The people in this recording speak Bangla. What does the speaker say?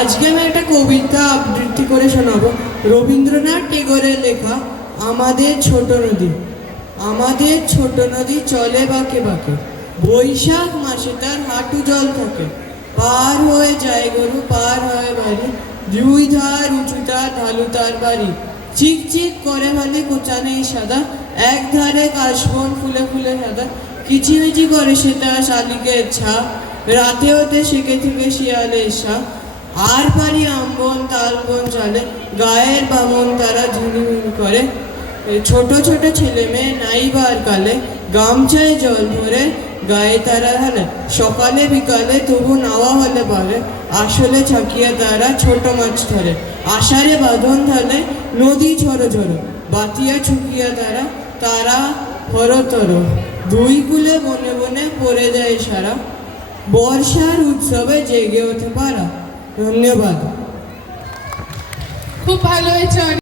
আজকে আমি একটা কবিতা আবৃত্তি করে শোনাবো। রবীন্দ্রনাথ টেগোরের লেখা আমাদের ছোট নদী। আমাদের ছোট নদী চলে বাঁকে বাঁকে, বৈশাখ মাসে তার হাঁটু জল থাকে। পার হয়ে যায় গরু, পার হয় বাড়ি, দুই ধার উঁচু তার, ঢালু তার বাড়ি। চিকচিক করে ভালে কোচা নেই সাদা, এক ধারে কাশবন ফুলে ফুলে সাদা। কিচিমিচি করে সেটা শালিকের ছাপ, রাতে হতে সেকে থেকে শিয়ালের সাপ। আর পারি আমবন তালবন চলে, গায়ের বামন তারা ঝিমিঝিমি করে। ছোট ছোট ছেলে মেয়ে নাইবার কালে, গামছায় জল ভরে গায়ে তারা ঢালে। সকালে বিকালে তবু নাওয়া হলে পারে, আসলে ছাকিয়া তারা ছোট মাছ ধরে। আষাঢ়ে বাঁধন ঢালে নদী ঝরো ঝরো, বাতিয়া ছুকিয়া তারা তারা হরতর। দুই কূলে বনে বনে পড়ে যায় সারা, বর্ষার উৎসবে জেগে ওঠে পারা। ধন্যবাদ। খুব ভালো হয়েছে।